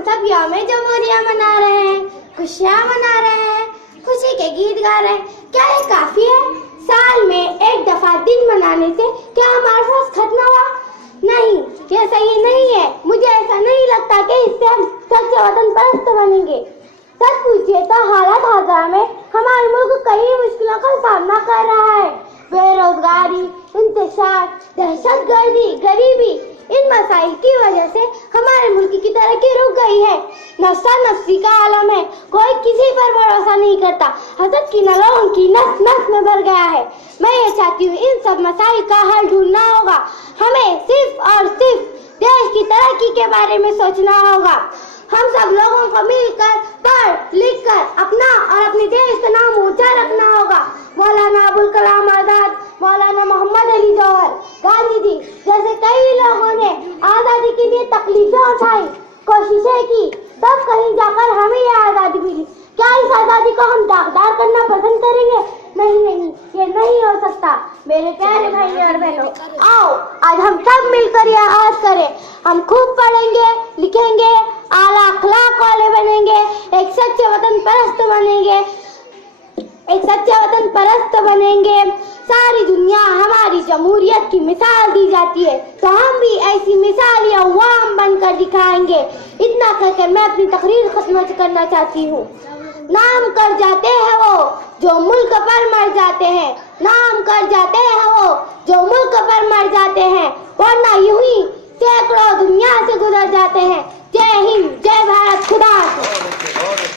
हम सब यौम जमहूरिया मना रहे हैं, खुशियाँ मना रहे हैं, खुशी के गीत गा रहे हैं। क्या ये काफी है? साल में एक दफा दिन मनाने से क्या हमारा साथ खत्म हुआ? नहीं, ये सही नहीं है। मुझे ऐसा नहीं लगता कि इससे हम सच्चे वतन परस्त बनेंगे। सच पूछिए तो हालात हाज़िर में हमारा मुल्क कई मुश्किलों का सामना कर रहा है। बेरोजगारी, इंतशार, दहशतगर्दी, गरीबी, इन मसाइल की वजह से हमारे मुल्क की तरक्की रुक गई है। नफ्सा नफ्सी का आलम है, कोई किसी पर भरोसा नहीं करता। हसद की नगों उनकी नस नस में भर गया है। मैं ये चाहती हूँ इन सब मसाइल का हल ढूंढना होगा। हमें सिर्फ और सिर्फ देश की तरक्की के बारे में सोचना होगा। हम सब लोगों को मिलकर पढ़ लिख कर अपना और अपने देश का नाम ऊंचा रखना होगा। मौलाना अबुल कलाम आजाद, मौलाना मोहम्मद अली जौहर, गांधी जी जैसे कई लोगों ने आजादी के लिए तकलीफें उठाई, कोशिशें की, तब कहीं जाकर हमें यह आजादी मिली। क्या इस आजादी को हम दागदार करना पसंद करेंगे? नहीं, ये नहीं हो सकता। मेरे प्यारे भाई और बहनों, आओ आज हम सब मिलकर यह आवाज करें। हम खूब पढ़ेंगे, लिखेंगे, आला अखलाक वाले बनेंगे, एक सच्चे वतन परस्त बनेंगे, एक सच्चे वतन परस्त बनेंगे। सारी दुनिया हमारी जमहूरियत की मिसाल दी जाती है, तो हम भी ऐसी मिसाली अवाम बनकर दिखाएंगे। इतना कहकर मैं अपनी तकरीर खत्म करना चाहती हूँ। नाम कर जाते हैं वो जो मुल्क पर मर जाते हैं, नाम कर जाते हैं वो जो मुल्क पर मर जाते हैं, वरना यूं ही सैकड़ों दुनिया से गुजर जाते हैं। जय हिंद, जय भारत, खुदा हाफिज़।